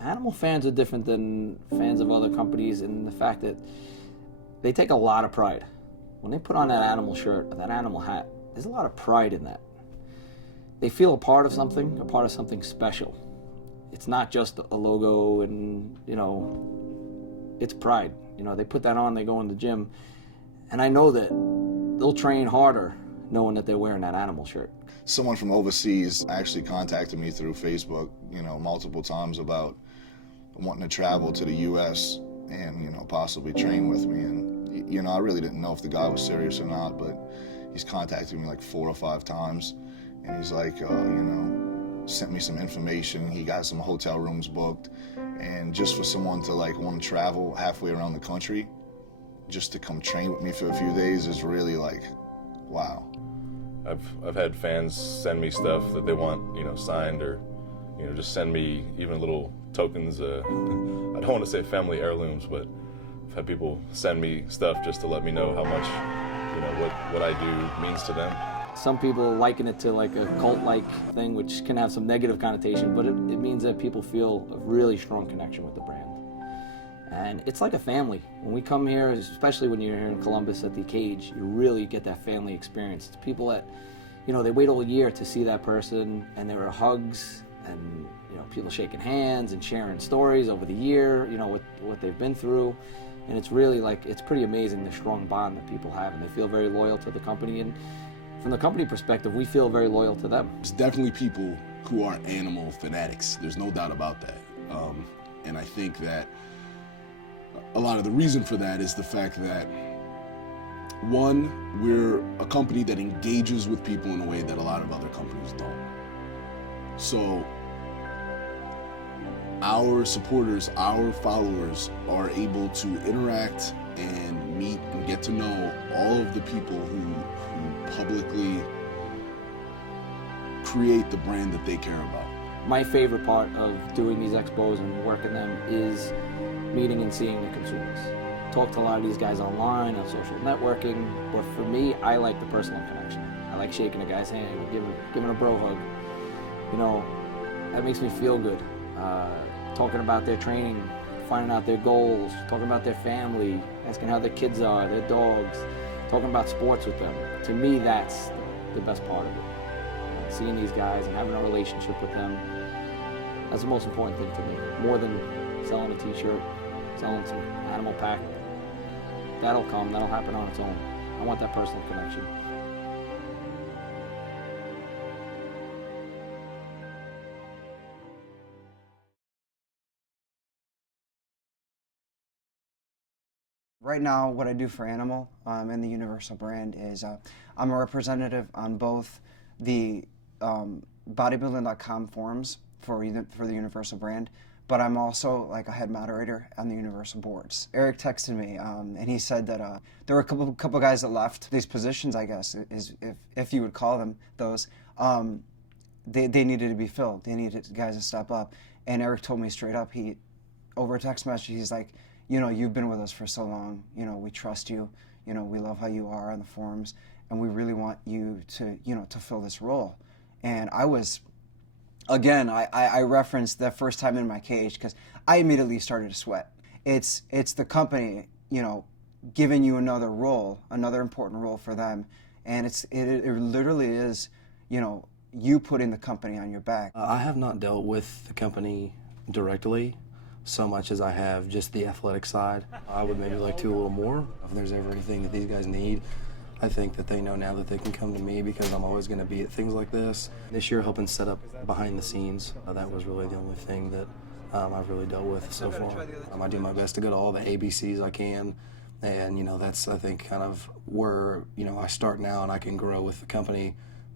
Animal fans are different than fans of other companies in the fact that they take a lot of pride. When they put on that animal shirt or that animal hat, there's a lot of pride in that. They feel a part of something special. It's not just a logo and, it's pride. They put that on, they go in the gym, and I know that they'll train harder knowing that they're wearing that animal shirt. Someone from overseas actually contacted me through Facebook, multiple times about wanting to travel to the U.S. and, possibly train with me. And, I really didn't know if the guy was serious or not, but he's contacted me like 4 or 5 times. And he's like, sent me some information. He got some hotel rooms booked. And just for someone to want to travel halfway around the country, just to come train with me for a few days is really wow. I've had fans send me stuff that they want, signed, or, just send me even little tokens. I don't want to say family heirlooms, but I've had people send me stuff just to let me know how much, what I do means to them. Some people liken it to like a cult-like thing, which can have some negative connotation, but it means that people feel a really strong connection with the brand. And it's like a family. When we come here, especially when you're here in Columbus at the Cage, you really get that family experience. It's people that, they wait all year to see that person, and there are hugs, and people shaking hands and sharing stories over the year, what they've been through. And it's really it's pretty amazing the strong bond that people have, and they feel very loyal to the company. And from the company perspective, we feel very loyal to them. There's definitely people who are animal fanatics. There's no doubt about that. And I think that a lot of the reason for that is the fact that, one, we're a company that engages with people in a way that a lot of other companies don't. So our supporters, our followers are able to interact and meet and get to know all of the people who publicly create the brand that they care about. My favorite part of doing these expos and working them is meeting and seeing the consumers. Talk to a lot of these guys online, on social networking, but for me, I like the personal connection. I like shaking a guy's hand, giving a bro hug. That makes me feel good. Talking about their training, finding out their goals, talking about their family, asking how their kids are, their dogs, talking about sports with them. To me, that's the best part of it. Seeing these guys and having a relationship with them, that's the most important thing to me. More than selling a t-shirt, selling some animal pack. That'll happen on its own. I want that personal connection. Right now, what I do for Animal in the Universal brand is I'm a representative on both the bodybuilding.com forums for the Universal brand, but I'm also like a head moderator on the Universal boards. Eric texted me and he said that there were a couple guys that left these positions, I guess, if you would call them those. They needed to be filled. They needed guys to step up. And Eric told me straight up, over a text message, he's like, you've been with us for so long, we trust you, we love how you are on the forums, and we really want you to, to fill this role. And I was, again, I referenced that first time in my cage because I immediately started to sweat. It's the company, giving you another role, another important role for them, and it literally is, you putting the company on your back. I have not dealt with the company directly so much as I have just the athletic side. I would maybe like to a little more. If there's ever anything that these guys need, I think that they know now that they can come to me because I'm always going to be at things like this. This year helping set up behind the scenes, that was really the only thing that I've really dealt with so far. I do my best to go to all the ABCs I can, and that's, I think, kind of where I start now, and I can grow with the company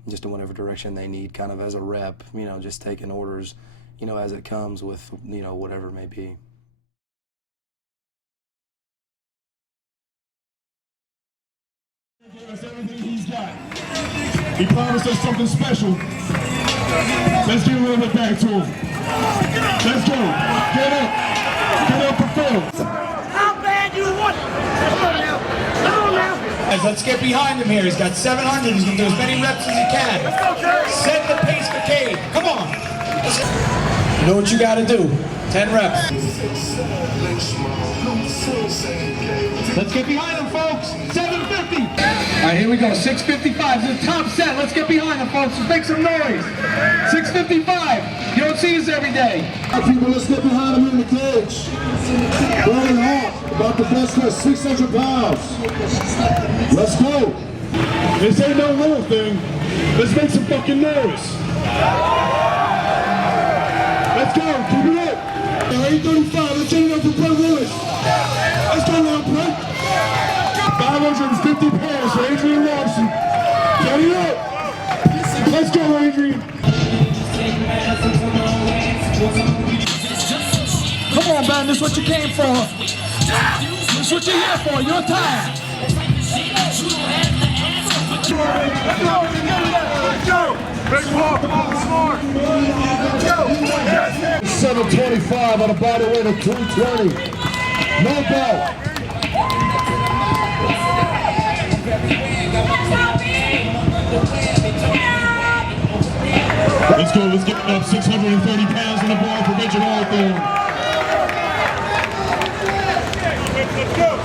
just in whatever direction they need, kind of as a rep, just taking orders as it comes with, whatever it may be. Give us everything he's got. He promised us something special. Let's give a little bit back to him. Let's go. Get up. Get up for Phil. How bad you want it? Come on now. Come on now. Guys, let's get behind him here. He's got 700. He's going to do as many reps as he can. Let's go, Jerry. Set the pace for Cade. Come on. You know what you got to do. 10 reps. Let's get behind them, folks. 750. All right, here we go. 655 is the top set. Let's get behind them, folks. Let's make some noise. 655. You don't see us every day. All right, people, let's get behind them in the cage. Burning hot, about the best at 600 pounds. Let's go. This ain't no little thing. Let's make some fucking noise. Let's go, keep it up. 835, let's get it up for Brotherhood. Let's go now, Brent. 550 pounds for Adrian Larson. Get it up. Let's go, Adrian. Come on, man. This is what you came for. This is what you're here for. Your time. 725 on a body weight of 220. Knockout. Let's go, let's get up 630 pounds on the ball for Richard Hawthorne. Let's go.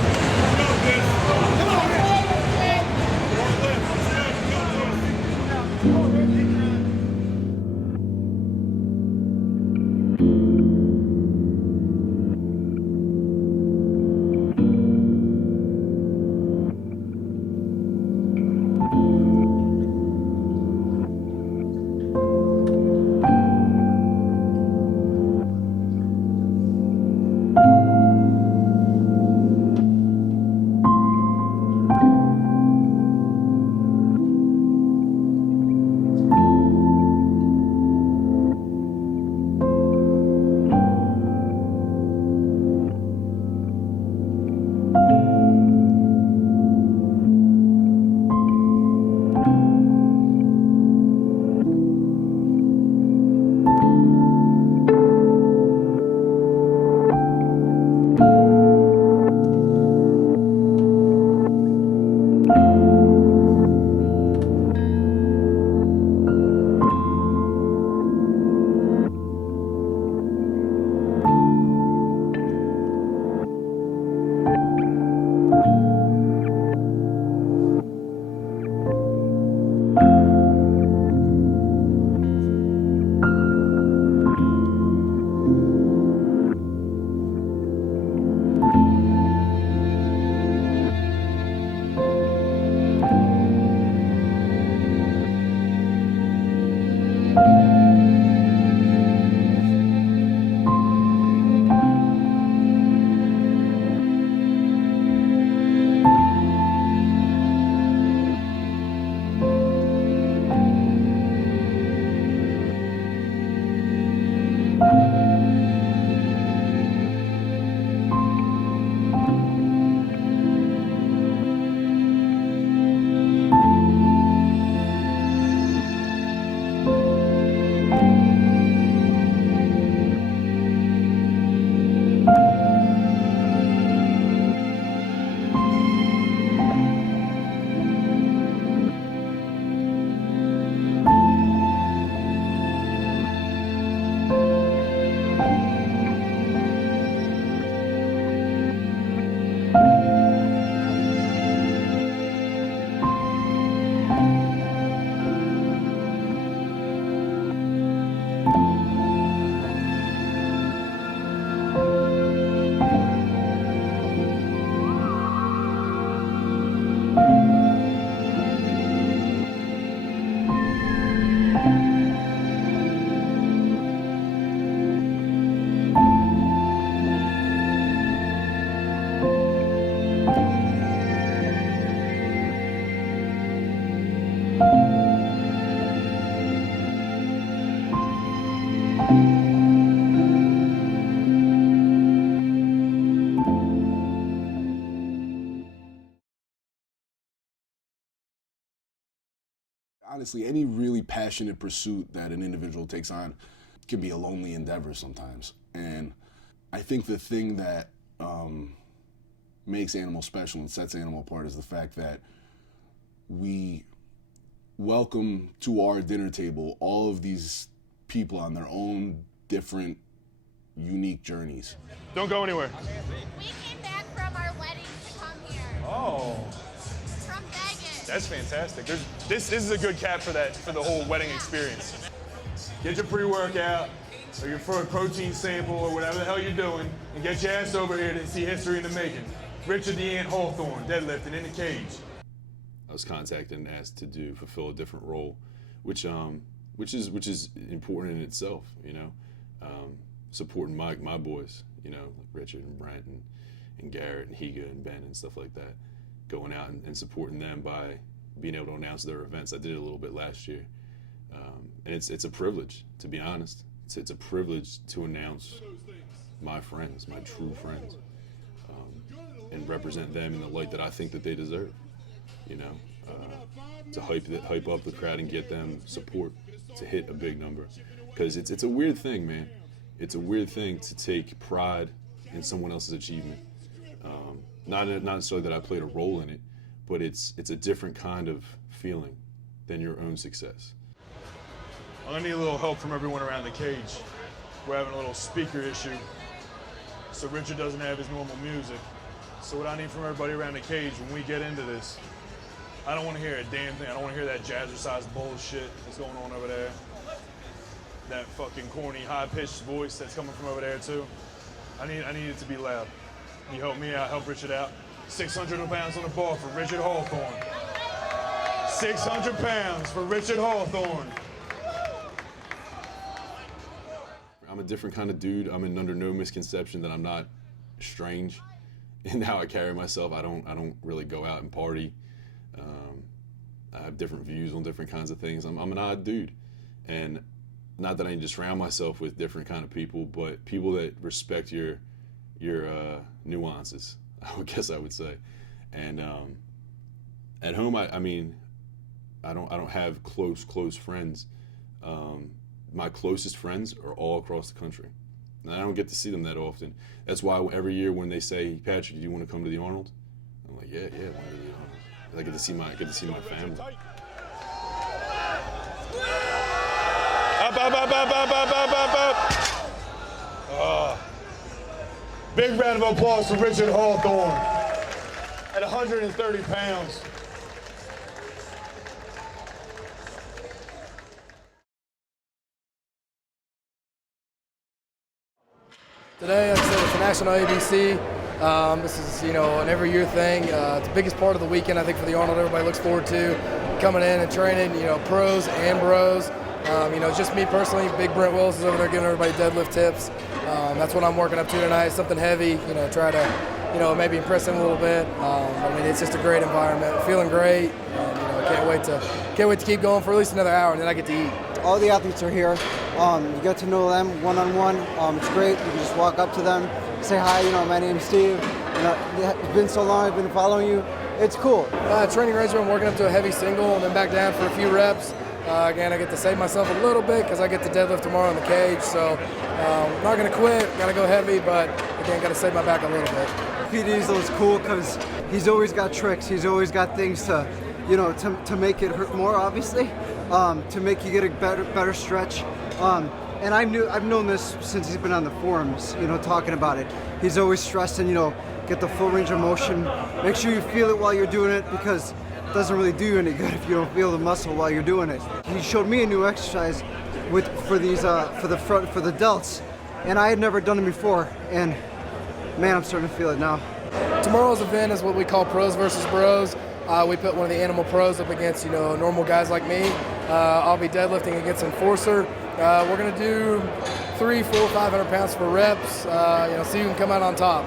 Honestly, any really passionate pursuit that an individual takes on can be a lonely endeavor sometimes. And I think the thing that makes Animal special and sets Animal apart is the fact that we welcome to our dinner table all of these people on their own different unique journeys. Don't go anywhere. We came back from our wedding to come here. Oh. From Vegas. That's fantastic. This is a good cap for the whole wedding experience. Get your pre-workout or your protein sample or whatever the hell you're doing and get your ass over here to see history in the making. Richard the Ant Hawthorne, deadlifting in the cage. I was contacted and asked to fulfill a different role, which is important in itself, you know. Supporting my boys, you know, like Richard and Brent and Garrett and Higa and Ben and stuff like that. Going out and supporting them by being able to announce their events. I did it a little bit last year. And it's a privilege, to be honest. It's a privilege to announce my friends, my true friends, and represent them in the light that I think that they deserve, you know, to hype up the crowd and get them support to hit a big number. Because it's a weird thing, man. It's a weird thing to take pride in someone else's achievement. Not necessarily that I played a role in it, but it's a different kind of feeling than your own success. I'm gonna need a little help from everyone around the cage. We're having a little speaker issue, so Richard doesn't have his normal music. So what I need from everybody around the cage when we get into this, I don't want to hear a damn thing. I don't want to hear that jazzercise bullshit that's going on over there. That fucking corny, high-pitched voice that's coming from over there too. I need it to be loud. You help me out, help Richard out. 600 pounds on the bar for Richard Hawthorne. 600 pounds for Richard Hawthorne. I'm a different kind of dude. I'm under no misconception that I'm not strange in how I carry myself. I don't really go out and party. I have different views on different kinds of things. I'm an odd dude, and not that I need to surround myself with different kind of people, but people that respect your nuances, I guess I would say. And at home, I don't have close friends. My closest friends are all across the country, and I don't get to see them that often. That's why every year when they say, "Patrick, do you want to come to the Arnold?" I'm like, "Yeah, I want to go to the Arnold." I get to see my family. Up. Big round of applause for Richard Hawthorne at 130 pounds. Today, like I said, it's a national ABC. This is, an every year thing. It's the biggest part of the weekend, I think, for the Arnold. Everybody looks forward to coming in and training, pros and bros. It's just me personally. Big Brent Willis is over there giving everybody deadlift tips. That's what I'm working up to tonight, something heavy, try to, maybe impress him a little bit. It's just a great environment. Feeling great. Can't wait to keep going for at least another hour, and then I get to eat. All the athletes are here. You get to know them one-on-one. It's great. You can just walk up to them, say hi. My name's Steve. It's been so long. I've been following you. It's cool. Training range, I'm working up to a heavy single and then back down for a few reps. Again, I get to save myself a little bit because I get to deadlift tomorrow in the cage. So not going to quit. Got to go heavy, but again, got to save my back a little bit. Pete Diesel's cool because he's always got tricks. He's always got things to, to make it hurt more, obviously, to make you get a better stretch. And I've known this since he's been on the forums, talking about it. He's always stressing, get the full range of motion. Make sure you feel it while you're doing it because it doesn't really do you any good if you don't feel the muscle while you're doing it. He showed me a new exercise for the delts, and I had never done it before. And man, I'm starting to feel it now. Tomorrow's event is what we call pros versus bros. We put one of the animal pros up against, normal guys like me. I'll be deadlifting against Enforcer. We're going to do 300, 400, 500 pounds for reps, see who can come out on top.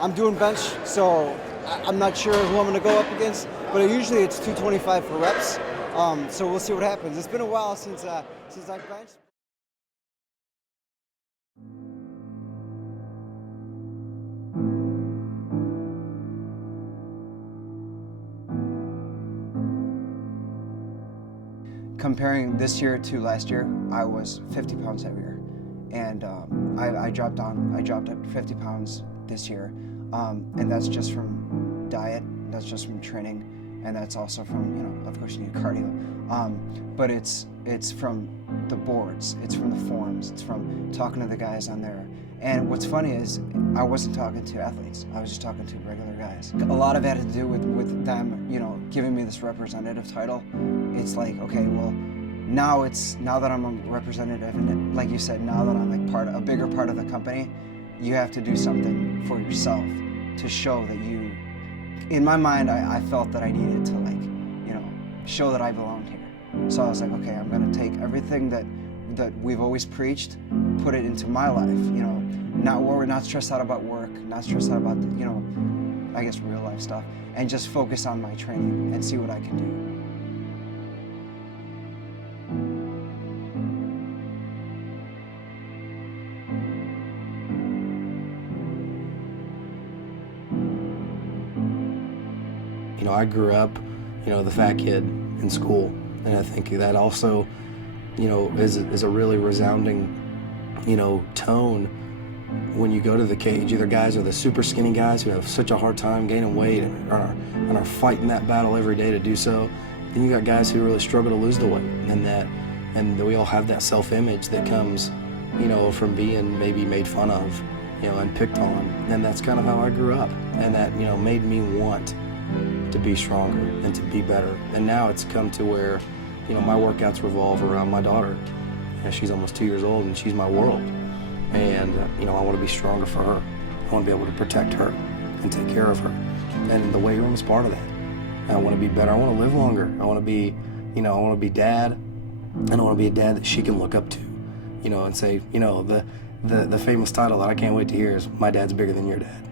I'm doing bench, so I'm not sure who I'm going to go up against, but usually it's 225 for reps. So we'll see what happens. It's been a while since I've benched. Comparing this year to last year, I was 50 pounds heavier, and I dropped up 50 pounds this year, and that's just from diet, that's just from training, and that's also from, you know, of course you need cardio, but it's from the boards, it's from the forums, it's from talking to the guys on there. And what's funny is I wasn't talking to athletes, I was just talking to regular guys. A lot of it had to do with them, you know, giving me this representative title. It's like, okay, well, now that I'm a representative, and like you said, now that I'm like a bigger part of the company, you have to do something for yourself to show that you, in my mind, I felt that I needed to, like, you know, show that I belonged here. So I was like, okay, I'm gonna take everything that we've always preached, put it into my life, you know, not stressed out about work, not stressed out about, you know, I guess real life stuff, and just focus on my training and see what I can do. You know, I grew up, you know, the fat kid in school, and I think that also, you know, is a really resounding, you know, tone when you go to the cage. Either guys are the super skinny guys who have such a hard time gaining weight and are fighting that battle every day to do so. Then you got guys who really struggle to lose the weight, and we all have that self-image that comes, you know, from being maybe made fun of, you know, and picked on. And that's kind of how I grew up, and that, you know, made me want to be stronger and to be better. And now it's come to where, you know, my workouts revolve around my daughter. You know, she's almost 2 years old and she's my world. And, you know, I want to be stronger for her. I want to be able to protect her and take care of her. And the weight room is part of that. I want to be better. I want to live longer. I want to be, you know, I want to be dad. And I want to be a dad that she can look up to, you know, and say, you know, the famous title that I can't wait to hear is, "My dad's bigger than your dad."